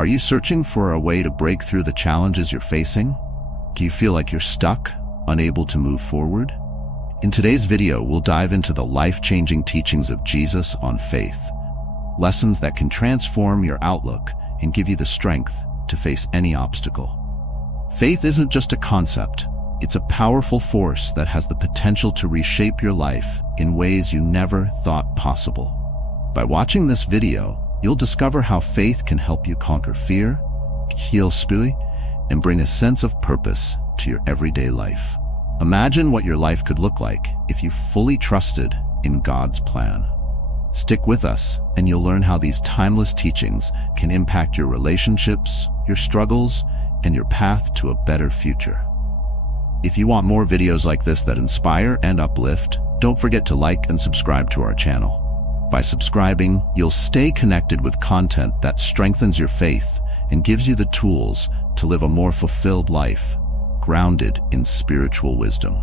Are you searching for a way to break through the challenges you're facing? Do you feel like you're stuck, unable to move forward? In today's video, we'll dive into the life-changing teachings of Jesus on faith. Lessons that can transform your outlook and give you the strength to face any obstacle. Faith isn't just a concept. It's a powerful force that has the potential to reshape your life in ways you never thought possible. By watching this video, you'll discover how faith can help you conquer fear, heal spiritually, and bring a sense of purpose to your everyday life. Imagine what your life could look like if you fully trusted in God's plan. Stick with us, and you'll learn how these timeless teachings can impact your relationships, your struggles, and your path to a better future. If you want more videos like this that inspire and uplift, don't forget to like and subscribe to our channel. By subscribing, you'll stay connected with content that strengthens your faith and gives you the tools to live a more fulfilled life, grounded in spiritual wisdom.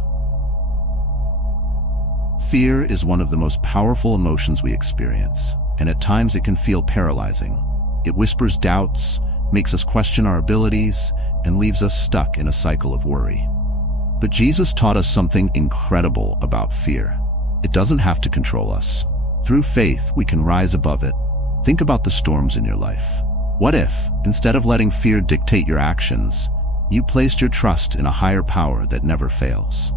Fear is one of the most powerful emotions we experience, and at times it can feel paralyzing. It whispers doubts, makes us question our abilities, and leaves us stuck in a cycle of worry. But Jesus taught us something incredible about fear. It doesn't have to control us. Through faith, we can rise above it. Think about the storms in your life. What if, instead of letting fear dictate your actions, you placed your trust in a higher power that never fails?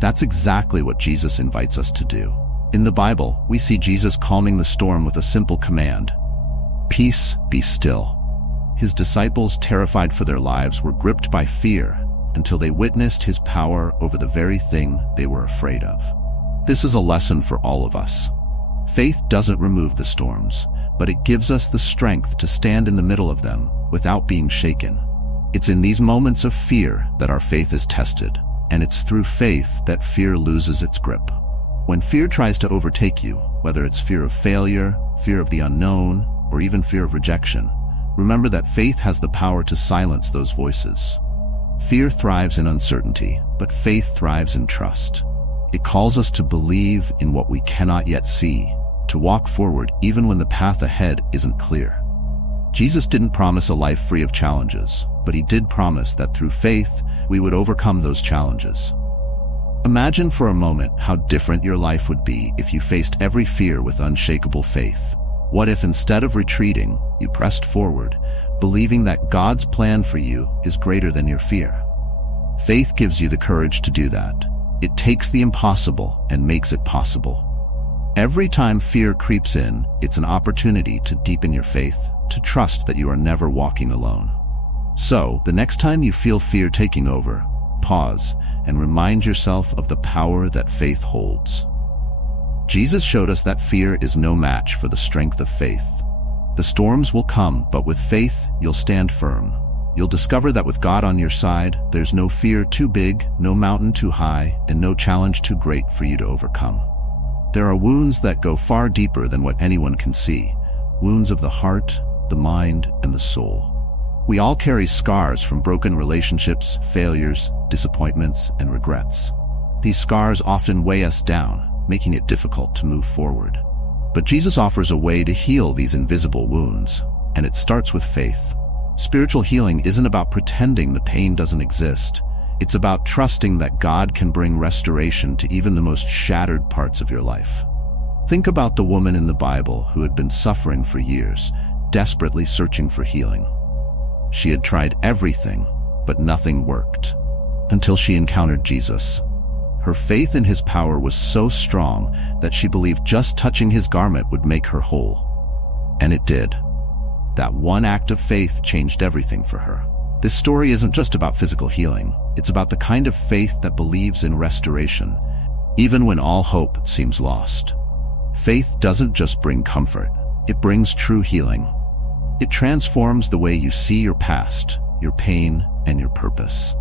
That's exactly what Jesus invites us to do. In the Bible, we see Jesus calming the storm with a simple command: "Peace, be still." His disciples, terrified for their lives, were gripped by fear until they witnessed his power over the very thing they were afraid of. This is a lesson for all of us. Faith doesn't remove the storms, but it gives us the strength to stand in the middle of them without being shaken. It's in these moments of fear that our faith is tested, and it's through faith that fear loses its grip. When fear tries to overtake you, whether it's fear of failure, fear of the unknown, or even fear of rejection, remember that faith has the power to silence those voices. Fear thrives in uncertainty, but faith thrives in trust. It calls us to believe in what we cannot yet see, to walk forward even when the path ahead isn't clear. Jesus didn't promise a life free of challenges, but he did promise that through faith, we would overcome those challenges. Imagine for a moment how different your life would be if you faced every fear with unshakable faith. What if instead of retreating, you pressed forward, believing that God's plan for you is greater than your fear? Faith gives you the courage to do that. It takes the impossible and makes it possible. Every time fear creeps in, it's an opportunity to deepen your faith, to trust that you are never walking alone. So, the next time you feel fear taking over, pause and remind yourself of the power that faith holds. Jesus showed us that fear is no match for the strength of faith. The storms will come, but with faith, you'll stand firm. You'll discover that with God on your side, there's no fear too big, no mountain too high, and no challenge too great for you to overcome. There are wounds that go far deeper than what anyone can see. Wounds of the heart, the mind, and the soul. We all carry scars from broken relationships, failures, disappointments, and regrets. These scars often weigh us down, making it difficult to move forward. But Jesus offers a way to heal these invisible wounds, and it starts with faith. Spiritual healing isn't about pretending the pain doesn't exist. It's about trusting that God can bring restoration to even the most shattered parts of your life. Think about the woman in the Bible who had been suffering for years, desperately searching for healing. She had tried everything, but nothing worked, until she encountered Jesus. Her faith in his power was so strong that she believed just touching his garment would make her whole. And it did. That one act of faith changed everything for her. This story isn't just about physical healing. It's about the kind of faith that believes in restoration, even when all hope seems lost. Faith doesn't just bring comfort. It brings true healing. It transforms the way you see your past, your pain, and your purpose.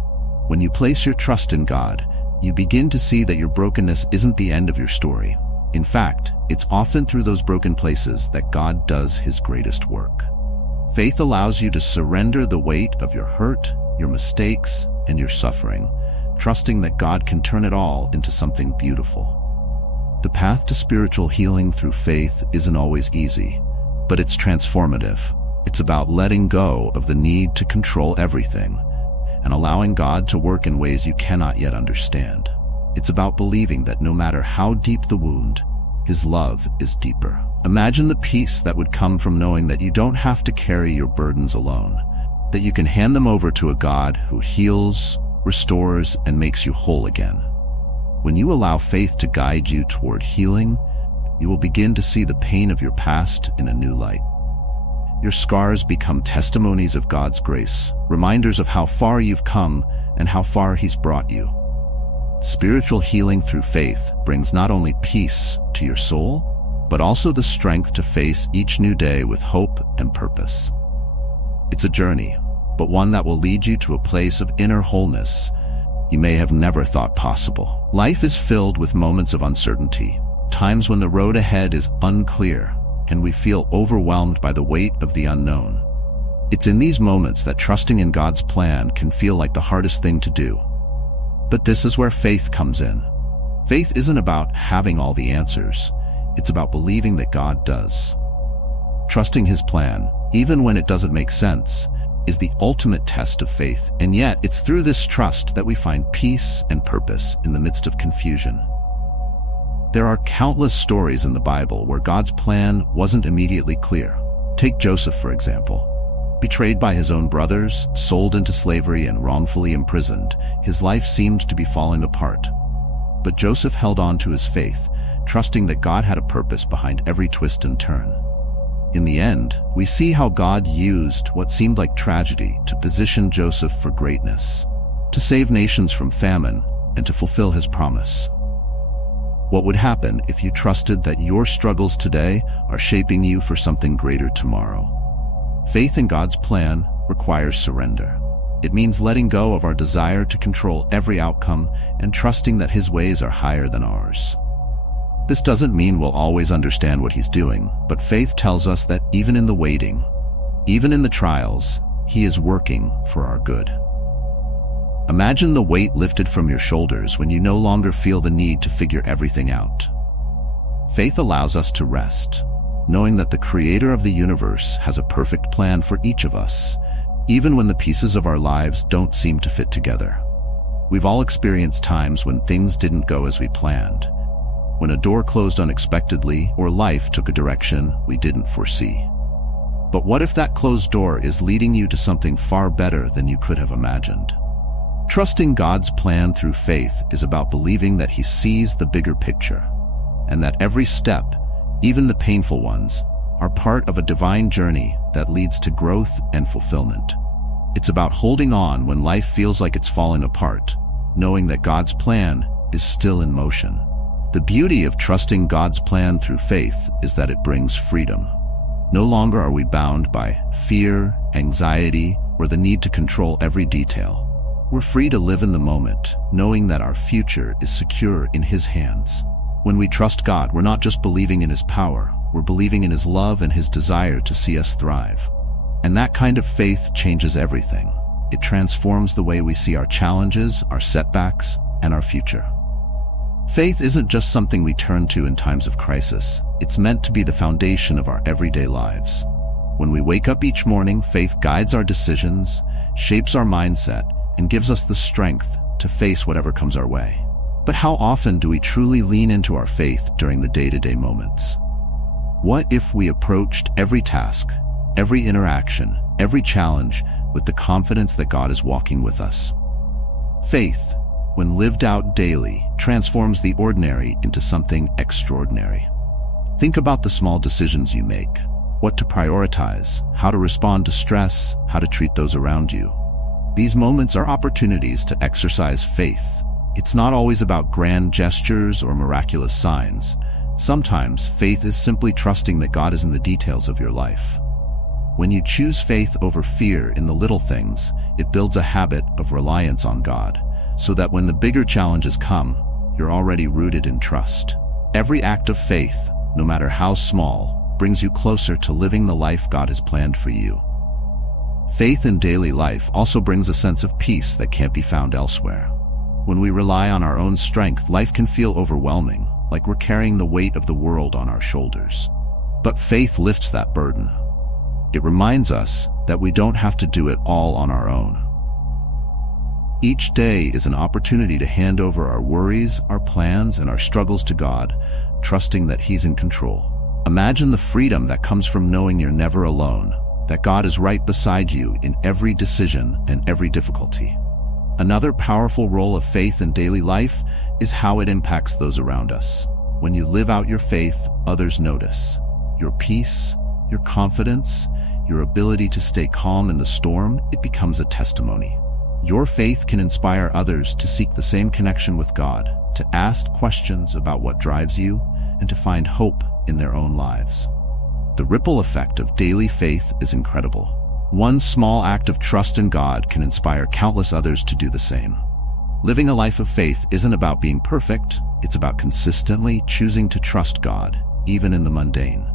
When you place your trust in God, you begin to see that your brokenness isn't the end of your story. In fact, it's often through those broken places that God does his greatest work. Faith allows you to surrender the weight of your hurt, your mistakes, and your suffering, trusting that God can turn it all into something beautiful. The path to spiritual healing through faith isn't always easy, but it's transformative. It's about letting go of the need to control everything and allowing God to work in ways you cannot yet understand. It's about believing that no matter how deep the wound, His love is deeper. Imagine the peace that would come from knowing that you don't have to carry your burdens alone, that you can hand them over to a God who heals, restores, and makes you whole again. When you allow faith to guide you toward healing, you will begin to see the pain of your past in a new light. Your scars become testimonies of God's grace, reminders of how far you've come and how far He's brought you. Spiritual healing through faith brings not only peace to your soul, but also the strength to face each new day with hope and purpose. It's a journey, but one that will lead you to a place of inner wholeness you may have never thought possible. Life is filled with moments of uncertainty, times when the road ahead is unclear and we feel overwhelmed by the weight of the unknown. It's in these moments that trusting in God's plan can feel like the hardest thing to do. But this is where faith comes in. Faith isn't about having all the answers. It's about believing that God does. Trusting His plan, even when it doesn't make sense, is the ultimate test of faith, and yet it's through this trust that we find peace and purpose in the midst of confusion. There are countless stories in the Bible where God's plan wasn't immediately clear. Take Joseph, for example. Betrayed by his own brothers, sold into slavery, and wrongfully imprisoned, his life seemed to be falling apart. But Joseph held on to his faith, trusting that God had a purpose behind every twist and turn. In the end, we see how God used what seemed like tragedy to position Joseph for greatness, to save nations from famine, and to fulfill His promise. What would happen if you trusted that your struggles today are shaping you for something greater tomorrow? Faith in God's plan requires surrender. It means letting go of our desire to control every outcome and trusting that His ways are higher than ours. This doesn't mean we'll always understand what He's doing, but faith tells us that even in the waiting, even in the trials, He is working for our good. Imagine the weight lifted from your shoulders when you no longer feel the need to figure everything out. Faith allows us to rest, knowing that the Creator of the universe has a perfect plan for each of us, even when the pieces of our lives don't seem to fit together. We've all experienced times when things didn't go as we planned, when a door closed unexpectedly or life took a direction we didn't foresee. But what if that closed door is leading you to something far better than you could have imagined? Trusting God's plan through faith is about believing that He sees the bigger picture, and that every step, even the painful ones, are part of a divine journey that leads to growth and fulfillment. It's about holding on when life feels like it's falling apart, knowing that God's plan is still in motion. The beauty of trusting God's plan through faith is that it brings freedom. No longer are we bound by fear, anxiety, or the need to control every detail. We're free to live in the moment, knowing that our future is secure in His hands. When we trust God, we're not just believing in His power, we're believing in His love and His desire to see us thrive. And that kind of faith changes everything. It transforms the way we see our challenges, our setbacks, and our future. Faith isn't just something we turn to in times of crisis. It's meant to be the foundation of our everyday lives. When we wake up each morning, faith guides our decisions, shapes our mindset, and gives us the strength to face whatever comes our way. But how often do we truly lean into our faith during the day-to-day moments? What if we approached every task, every interaction, every challenge with the confidence that God is walking with us? Faith, when lived out daily, transforms the ordinary into something extraordinary. Think about the small decisions you make, what to prioritize, how to respond to stress, how to treat those around you. These moments are opportunities to exercise faith. It's not always about grand gestures or miraculous signs. Sometimes faith is simply trusting that God is in the details of your life. When you choose faith over fear in the little things, it builds a habit of reliance on God, so that when the bigger challenges come, you're already rooted in trust. Every act of faith, no matter how small, brings you closer to living the life God has planned for you. Faith in daily life also brings a sense of peace that can't be found elsewhere. When we rely on our own strength, life can feel overwhelming, like we're carrying the weight of the world on our shoulders. But faith lifts that burden. It reminds us that we don't have to do it all on our own. Each day is an opportunity to hand over our worries, our plans, and our struggles to God, trusting that He's in control. Imagine the freedom that comes from knowing you're never alone, that God is right beside you in every decision and every difficulty. Another powerful role of faith in daily life is how it impacts those around us. When you live out your faith, others notice. Your peace, your confidence, your ability to stay calm in the storm, it becomes a testimony. Your faith can inspire others to seek the same connection with God, to ask questions about what drives you, and to find hope in their own lives. The ripple effect of daily faith is incredible. One small act of trust in God can inspire countless others to do the same. Living a life of faith isn't about being perfect, it's about consistently choosing to trust God, even in the mundane.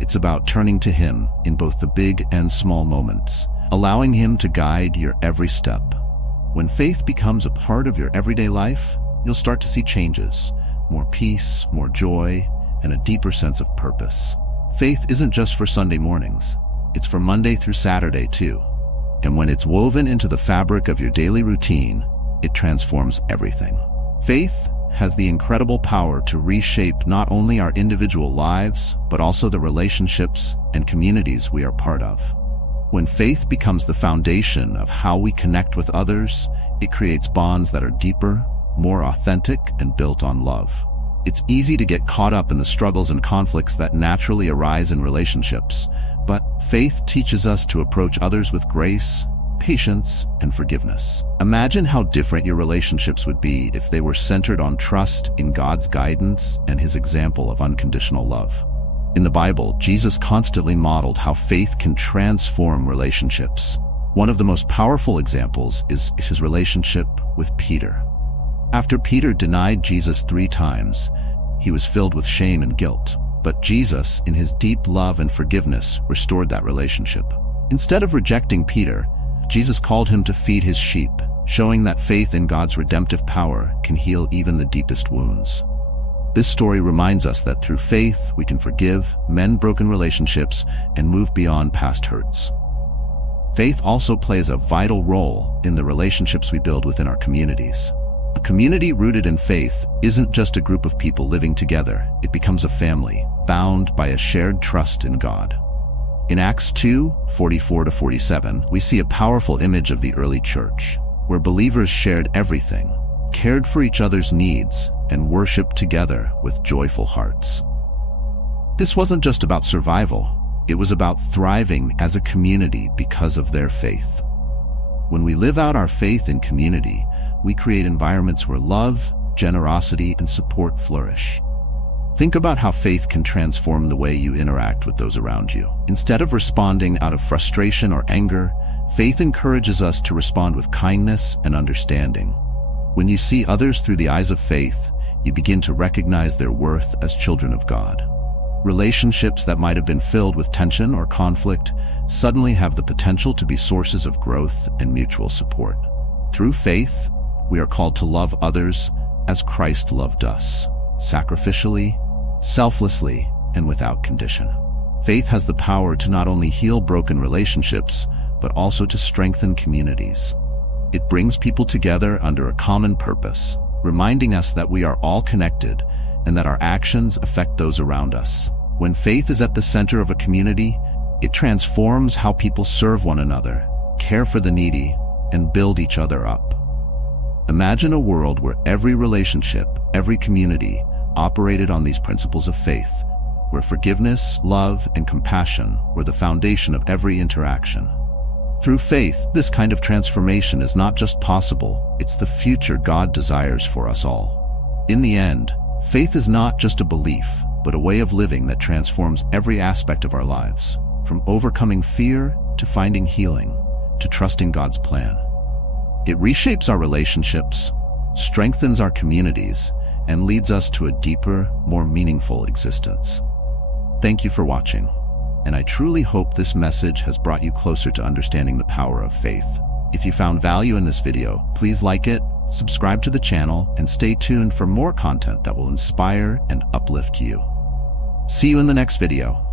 It's about turning to Him in both the big and small moments, allowing Him to guide your every step. When faith becomes a part of your everyday life, you'll start to see changes, more peace, more joy, and a deeper sense of purpose. Faith isn't just for Sunday mornings, it's for Monday through Saturday too. And when it's woven into the fabric of your daily routine, it transforms everything. Faith has the incredible power to reshape not only our individual lives, but also the relationships and communities we are part of. When faith becomes the foundation of how we connect with others, it creates bonds that are deeper, more authentic, and built on love. It's easy to get caught up in the struggles and conflicts that naturally arise in relationships, but faith teaches us to approach others with grace, patience, and forgiveness. Imagine how different your relationships would be if they were centered on trust in God's guidance and His example of unconditional love. In the Bible, Jesus constantly modeled how faith can transform relationships. One of the most powerful examples is His relationship with Peter. After Peter denied Jesus 3 times, he was filled with shame and guilt. But Jesus, in His deep love and forgiveness, restored that relationship. Instead of rejecting Peter, Jesus called him to feed His sheep, showing that faith in God's redemptive power can heal even the deepest wounds. This story reminds us that through faith, we can forgive, mend broken relationships, and move beyond past hurts. Faith also plays a vital role in the relationships we build within our communities. A community rooted in faith isn't just a group of people living together. It becomes a family, bound by a shared trust in God. In Acts 2:44-47, we see a powerful image of the early church, where believers shared everything, cared for each other's needs, and worshiped together with joyful hearts. This wasn't just about survival. It was about thriving as a community because of their faith. When we live out our faith in community, we create environments where love, generosity, and support flourish. Think about how faith can transform the way you interact with those around you. Instead of responding out of frustration or anger, faith encourages us to respond with kindness and understanding. When you see others through the eyes of faith, you begin to recognize their worth as children of God. Relationships that might have been filled with tension or conflict suddenly have the potential to be sources of growth and mutual support. Through faith, we are called to love others as Christ loved us, sacrificially, selflessly, and without condition. Faith has the power to not only heal broken relationships, but also to strengthen communities. It brings people together under a common purpose, reminding us that we are all connected and that our actions affect those around us. When faith is at the center of a community, it transforms how people serve one another, care for the needy, and build each other up. Imagine a world where every relationship, every community, operated on these principles of faith, where forgiveness, love, and compassion were the foundation of every interaction. Through faith, this kind of transformation is not just possible, it's the future God desires for us all. In the end, faith is not just a belief, but a way of living that transforms every aspect of our lives, from overcoming fear to finding healing, to trusting God's plan. It reshapes our relationships, strengthens our communities, and leads us to a deeper, more meaningful existence. Thank you for watching, and I truly hope this message has brought you closer to understanding the power of faith. If you found value in this video, please like it, subscribe to the channel, and stay tuned for more content that will inspire and uplift you. See you in the next video.